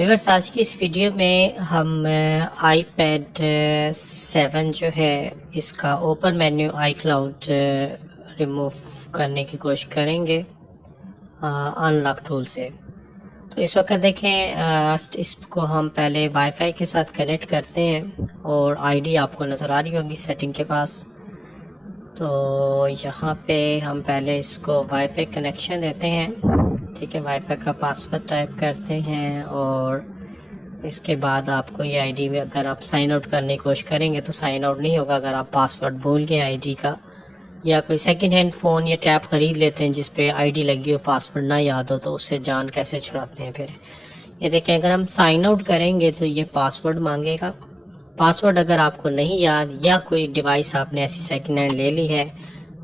Viewers, आज की इस वीडियो में हम iPad 7 जो है इसका ओपन मेन्यू iCloud रिमूव करने की कोशिश करेंगे अनलॉक टूल से। तो इस वक्त देखें, इसको हम पहले वाईफाई के साथ कनेक्ट करते हैं और आईडी आपको नज़र आ रही होगी सेटिंग के पास। तो यहाँ पे हम पहले इसको वाईफाई कनेक्शन देते हैं। ठीक है, वाईफाई का पासवर्ड टाइप करते हैं और इसके बाद आपको ये आईडी में अगर आप साइन आउट करने की कोशिश करेंगे तो साइन आउट नहीं होगा। अगर आप पासवर्ड भूल गए आईडी का, या कोई सेकंड हैंड फ़ोन या टैब ख़रीद लेते हैं जिस पे आईडी लगी हो, पासवर्ड ना याद हो, तो उससे जान कैसे छुड़ाते हैं। फिर ये देखें, अगर हम साइन आउट करेंगे तो ये पासवर्ड मांगेगा। पासवर्ड अगर आपको नहीं याद या कोई डिवाइस आपने ऐसी सेकंड हैंड ले ली है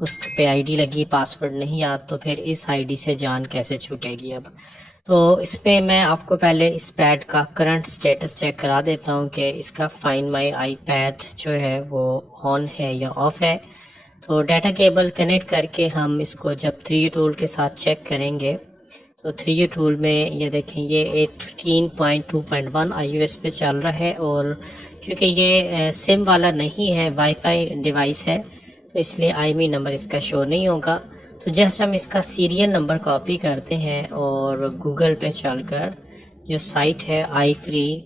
उस पे आईडी लगी, पासवर्ड नहीं याद, तो फिर इस आईडी से जान कैसे छूटेगी। अब तो इस पे मैं आपको पहले इस पैड का करंट स्टेटस चेक करा देता हूँ कि इसका फाइंड माई iPad जो है वो ऑन है या ऑफ है। तो डाटा केबल कनेक्ट करके हम इसको जब 3U टूल के साथ चेक करेंगे तो 3U टूल में ये देखें, ये 18.2.1 iOS पे चल रहा है, और क्योंकि ये सिम वाला नहीं है, वाईफाई डिवाइस है, तो इसलिए IMEI नंबर इसका शो नहीं होगा। तो जस्ट हम इसका सीरियल नंबर कॉपी करते हैं और गूगल पे चलकर जो साइट है iFree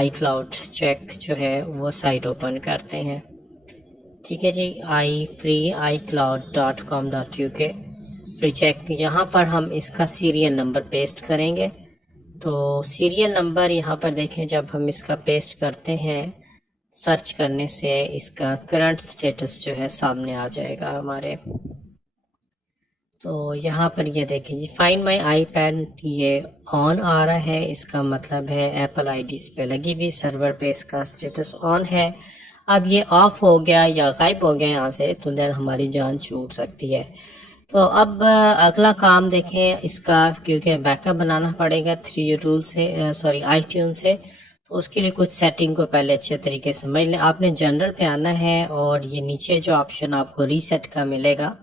iCloud चेक जो है वो साइट ओपन करते हैं। ठीक है जी, ifreeiCloud.com.uk फिर चेक, यहाँ पर हम इसका सीरियल नंबर पेस्ट करेंगे। तो सीरियल नंबर यहाँ पर देखें, जब हम इसका पेस्ट करते हैं सर्च करने से इसका करंट स्टेटस जो है सामने आ जाएगा हमारे। तो यहाँ पर ये देखें जी, फाइंड माई iPad ये ऑन आ रहा है, इसका मतलब है एप्पल आईडी इस पे लगी हुई, सर्वर पे इसका स्टेटस ऑन है। अब ये ऑफ हो गया या गायब हो गया यहाँ से, तो देन हमारी जान छूट सकती है। तो अब अगला काम देखें इसका, क्योंकि बैकअप बनाना पड़ेगा 3U टूल से, iTunes से, तो उसके लिए कुछ सेटिंग को पहले अच्छे तरीके से समझ लें। आपने जनरल पे आना है और ये नीचे जो ऑप्शन आपको रीसेट का मिलेगा,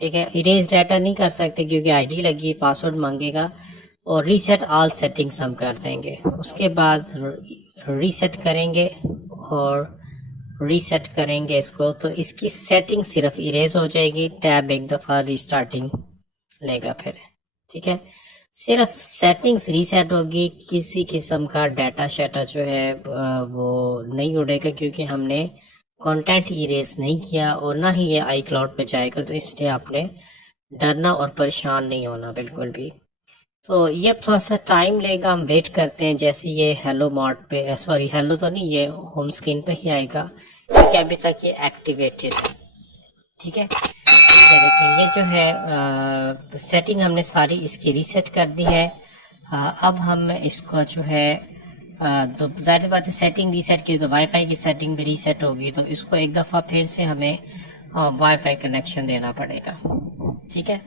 ठीक है, इरेज डाटा नहीं कर सकते क्योंकि आईडी लगी, पासवर्ड मांगेगा, और रीसेट ऑल सेटिंग्स हम कर देंगे। उसके बाद रीसेट करेंगे और रीसेट करेंगे इसको, तो इसकी सेटिंग सिर्फ इरेज हो जाएगी, टैब एक दफ़ा रीस्टार्टिंग लेगा फिर। ठीक है, सिर्फ सेटिंग्स रीसेट होगी, किसी किस्म का डाटा शाटा जो है वो नहीं उड़ेगा, क्योंकि हमने कंटेंट इरेज नहीं किया और ना ही ये iCloud पे जाएगा। तो इसलिए आपने डरना और परेशान नहीं होना बिल्कुल भी। तो ये थोड़ा सा टाइम लेगा, हम वेट करते हैं। जैसे ये हेलो मार्ट पे, हेलो तो नहीं, ये होम स्क्रीन पे ही आएगा क्योंकि अभी तक ये एक्टिवेटेड है। ठीक है, ये देखिए, ये जो है सेटिंग हमने सारी इसकी रीसेट कर दी है। अब हम इसको जो है तो ज़ाहिर बात है, सेटिंग रीसेट की तो वाईफाई की सेटिंग भी रीसेट होगी, तो इसको एक दफ़ा फिर से हमें वाईफाई कनेक्शन देना पड़ेगा। ठीक है,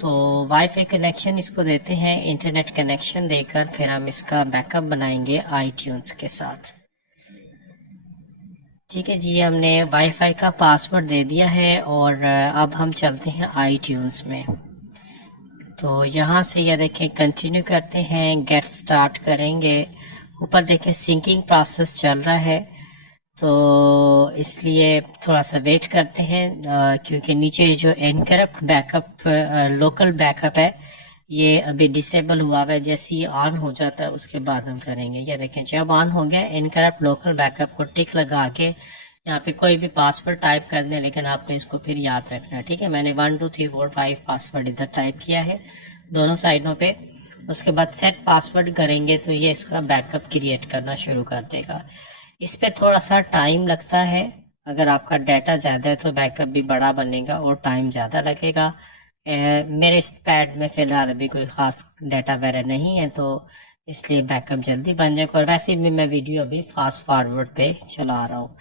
तो वाईफाई कनेक्शन इसको देते हैं, इंटरनेट कनेक्शन देकर फिर हम इसका बैकअप बनाएंगे iTunes के साथ। ठीक है जी, हमने वाईफाई का पासवर्ड दे दिया है और अब हम चलते हैं iTunes में। तो यहाँ से यह देखें, कंटिन्यू करते हैं, गेट स्टार्ट करेंगे। ऊपर देखें सिंकिंग प्रोसेस चल रहा है, तो इसलिए थोड़ा सा वेट करते हैं, क्योंकि नीचे जो एनकरप्ट बैकअप लोकल बैकअप है ये अभी डिसेबल हुआ है। जैसे ये ऑन हो जाता है उसके बाद हम करेंगे। ये देखें, जब ऑन हो गया एनकरप्ट लोकल बैकअप को टिक लगा के यहाँ पे कोई भी पासवर्ड टाइप कर दें, लेकिन आपने इसको फिर याद रखना है। ठीक है, मैंने 1 2 3 4 5 पासवर्ड इधर टाइप किया है दोनों साइडों पे। उसके बाद सेट पासवर्ड करेंगे तो ये इसका बैकअप क्रिएट करना शुरू कर देगा। इस पे थोड़ा सा टाइम लगता है, अगर आपका डाटा ज़्यादा है तो बैकअप भी बड़ा बनेगा और टाइम ज़्यादा लगेगा। मेरे इस पैड में फ़िलहाल अभी कोई ख़ास डाटा वगैरह नहीं है, तो इसलिए बैकअप जल्दी बन जाएगा। और वैसे भी मैं वीडियो अभी फास्ट फॉरवर्ड पे चला रहा हूँ।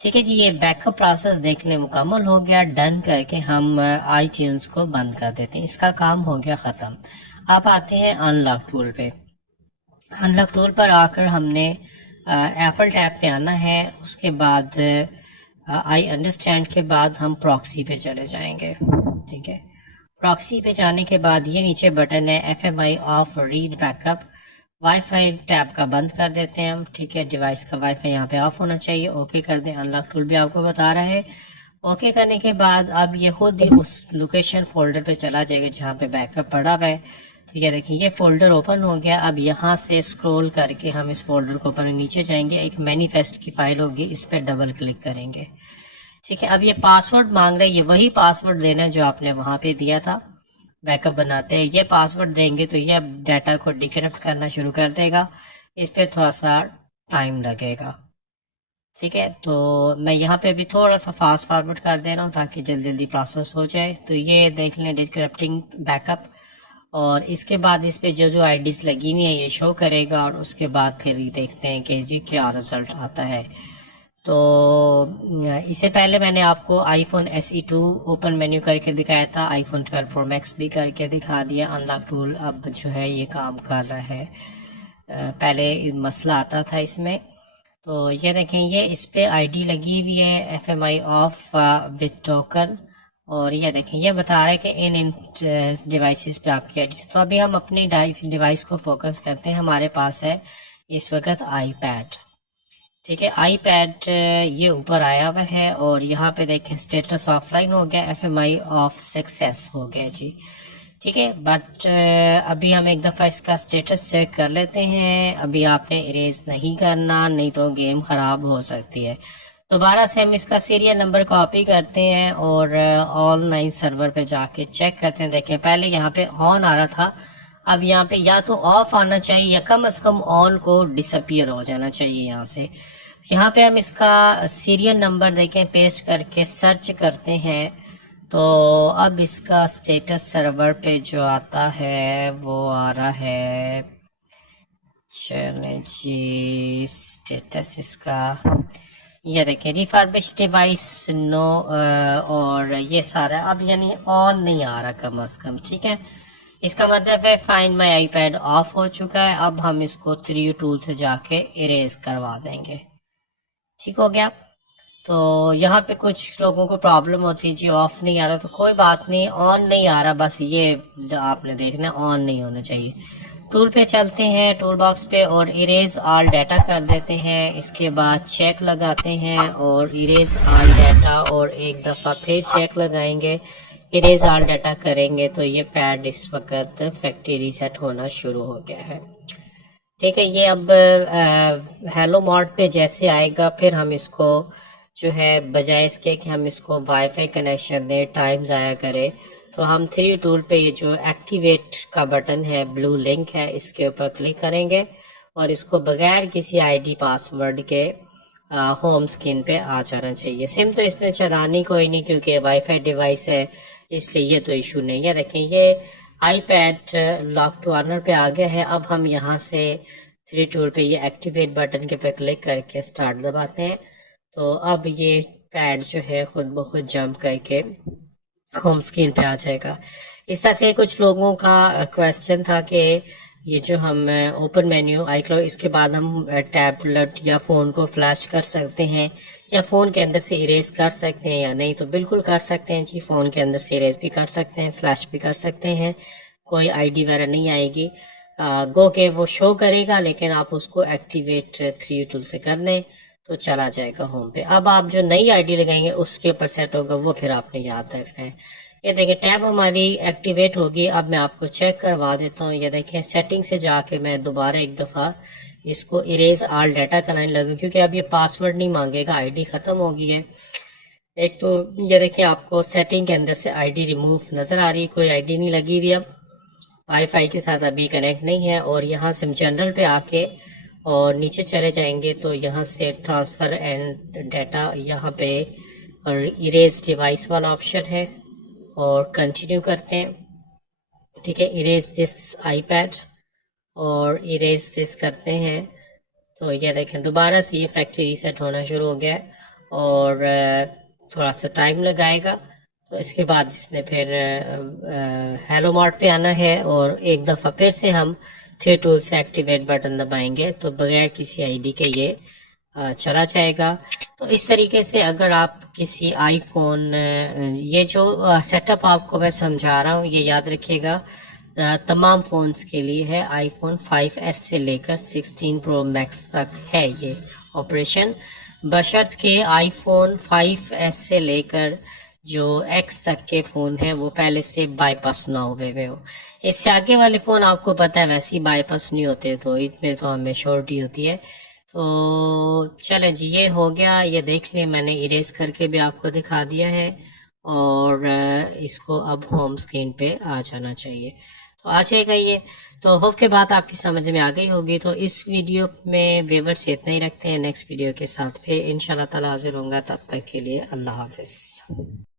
ठीक है जी, ये बैकअप प्रोसेस देखने मुकम्मल हो गया। डन करके हम iTunes को बंद कर देते हैं, इसका काम हो गया ख़त्म। अब आते हैं अनलॉक टूल पे। अनलॉक टूल पर आकर हमने एप्पल टैब पे आना है। उसके बाद आई अंडरस्टैंड के बाद हम प्रॉक्सी पे चले जाएंगे। ठीक है, प्रॉक्सी पे जाने के बाद ये नीचे बटन है FMI of read backup, wifi tab का बंद कर देते हैं हम, ठीक है। डिवाइस का वाईफाई यहाँ पे ऑफ होना चाहिए, ओके कर दें। अनलॉक टूल भी आपको बता रहा है। ओके करने के बाद अब ये खुद ही उस लोकेशन फोल्डर पे चला जाएगा जहाँ पे बैकअप पड़ा हुआ है। तो ये देखिए ये फोल्डर ओपन हो गया। अब यहाँ से स्क्रॉल करके हम इस फोल्डर को ऊपर नीचे जाएंगे, एक मैनिफेस्ट की फाइल होगी, इस पर डबल क्लिक करेंगे, ठीक है। अब ये पासवर्ड मांग रहे हैं, ये वही पासवर्ड देना है जो आपने वहाँ पे दिया था। बैकअप बनाते हैं, ये पासवर्ड देंगे तो ये डाटा को डिक्रिप्ट करना शुरू कर देगा। इस पे थोड़ा सा टाइम लगेगा, ठीक है। तो मैं यहाँ पे भी थोड़ा सा फास्ट फॉरवर्ड कर दे रहा हूँ ताकि जल्दी जल्दी प्रोसेस हो जाए। तो ये देख लें डिक्रिप्टिंग बैकअप, और इसके बाद इस पे जो जो आईडीज लगी हुई है ये शो करेगा, और उसके बाद फिर ये देखते हैं कि जी क्या रिजल्ट आता है। तो इससे पहले मैंने आपको आईफोन SE2 ओपन मेन्यू करके दिखाया था, आईफोन 12 प्रो मैक्स भी करके दिखा दिया। अनलॉक टूल अब जो है ये काम कर रहा है, पहले मसला आता था इसमें। तो ये देखें ये इस पे आईडी लगी हुई है FMI ऑफ विद टोकन, और ये देखें ये बता रहा है कि इन डिवाइसेस पे आपकी आईडी। तो अभी हम अपनी डिवाइस को फोकस करते हैं। हमारे पास है इस वक्त iPad, ठीक है। iPad ये ऊपर आया हुआ है, और यहाँ पे देखें स्टेटस ऑफलाइन हो गया, FMI ऑफ सक्सेस हो गया जी, ठीक है। बट अभी हम एक दफ़ा इसका स्टेटस चेक कर लेते हैं। अभी आपने इरेज नहीं करना, नहीं तो गेम ख़राब हो सकती है। दोबारा से हम इसका सीरियल नंबर कॉपी करते हैं और ऑनलाइन सर्वर पे जाके चेक करते हैं। देखें पहले यहाँ पे ऑन आ रहा था, अब यहाँ पे या तो ऑफ आना चाहिए या कम से कम ऑन को डिसअपियर हो जाना चाहिए यहाँ से। यहाँ पे हम इसका सीरियल नंबर देखें, पेस्ट करके सर्च करते हैं, तो अब इसका स्टेटस सर्वर पे जो आता है वो आ रहा है, चले जी स्टेटस इसका ये देखें रिफर्बिश डिवाइस नो, और ये सारा अब यानी ऑन नहीं आ रहा कम से कम, ठीक है। इसका मतलब है फाइंड माई आईपैड ऑफ हो चुका है। अब हम इसको 3U टूल से जाके इरेज करवा देंगे, ठीक हो गया। तो यहाँ पे कुछ लोगों को प्रॉब्लम होती है जी ऑफ नहीं आ रहा, तो कोई बात नहीं, ऑन नहीं आ रहा, बस ये आपने देखना ऑन नहीं होना चाहिए। टूल पे चलते हैं, टूल बॉक्स पे, और इरेज ऑल डाटा कर देते हैं। इसके बाद चेक लगाते हैं और इरेज ऑल डाटा, और एक दफ़ा फिर चेक लगाएंगे, इरेज ऑल डाटा करेंगे तो ये पैड इस वक्त फैक्ट्री रीसेट होना शुरू हो गया है, ठीक है। ये अब हेलो मोड पे जैसे आएगा फिर हम इसको जो है बजाय इसके कि हम इसको वाईफाई कनेक्शन दें, टाइम ज़ाया करें, तो हम 3 टूल पे ये जो एक्टिवेट का बटन है, ब्लू लिंक है, इसके ऊपर क्लिक करेंगे और इसको बगैर किसी आईडी पासवर्ड के होम स्क्रीन पे आ जाना चाहिए। सिम तो इसने चलानी कोई नहीं क्योंकि वाईफाई डिवाइस है, इसलिए ये तो इशू नहीं है। देखें ये iPad लॉक टू ऑनर पे आ गया है। अब हम यहाँ से 3 टूल पे ये एक्टिवेट बटन के पे क्लिक करके स्टार्ट दबाते हैं, तो अब ये पैड जो है खुद ब खुद जंप करके होम स्क्रीन पे आ जाएगा। इस तरह से कुछ लोगों का क्वेश्चन था कि ये जो हम ओपन मेन्यू iCloud, इसके बाद हम टैबलेट या फ़ोन को फ्लैश कर सकते हैं या फ़ोन के अंदर से इरेज कर सकते हैं या नहीं, तो बिल्कुल कर सकते हैं जी। फ़ोन के अंदर से इरेज भी कर सकते हैं, फ्लैश भी कर सकते हैं, कोई आईडी वगैरह नहीं आएगी। गो के वो शो करेगा, लेकिन आप उसको एक्टिवेट 3 टूल से कर लें तो चला जाएगा होम पे। अब आप जो नई आईडी लगाएंगे उसके ऊपर सेट होगा, वो फिर आपने याद रखना है। ये देखिए टैब हमारी एक्टिवेट होगी। अब मैं आपको चेक करवा देता हूँ। ये देखिए सेटिंग से जाके मैं दोबारा एक दफ़ा इसको इरेज ऑल डाटा कराने लगा क्योंकि अब ये पासवर्ड नहीं मांगेगा, आईडी ख़त्म हो गई है। एक तो ये देखिए आपको सेटिंग के अंदर से आईडी रिमूव नज़र आ रही है, कोई आईडी नहीं लगी हुई, अब वाईफाई के साथ अभी कनेक्ट नहीं है। और यहाँ से हम जनरल पे आके और नीचे चले जाएंगे तो यहाँ से ट्रांसफ़र एंड डाटा यहाँ पे और इरेज डिवाइस वाला ऑप्शन है और कंटिन्यू करते हैं, ठीक है। इरेज दिस iPad और इरेज दिस करते हैं, तो ये देखें दोबारा से ये फैक्ट्री रीसेट होना शुरू हो गया और थोड़ा सा टाइम लगाएगा। तो इसके बाद इसने फिर हेलो मोड पे आना है और एक दफ़ा फिर से हम 3 टूल से एक्टिवेट बटन दबाएंगे तो बगैर किसी आईडी के ये चला जाएगा। तो इस तरीके से अगर आप किसी आईफोन, ये जो सेटअप आपको मैं समझा रहा हूँ ये याद रखिएगा तमाम फ़ोन्स के लिए है। आईफोन 5S से लेकर 16 प्रो मैक्स तक है ये ऑपरेशन, बशर्त के आईफोन 5S से लेकर जो X तक के फ़ोन हैं वो पहले से बाईपास ना हुए हो। इससे आगे वाले फ़ोन आपको पता है वैसे ही बाईपास नहीं होते, तो इसमें तो हमें श्योरिटी होती है। तो चले जी, ये हो गया, ये देख लें, मैंने इरेज करके भी आपको दिखा दिया है और इसको अब होम स्क्रीन पे आ जाना चाहिए, तो आ जाएगा ये। तो होप के बात आपकी समझ में आ गई होगी। तो इस वीडियो में व्यूअर्स से इतना ही रखते हैं, नेक्स्ट वीडियो के साथ फिर इंशाल्लाह ताला हाजिर होऊंगा, तब तक के लिए अल्लाह हाफिज़।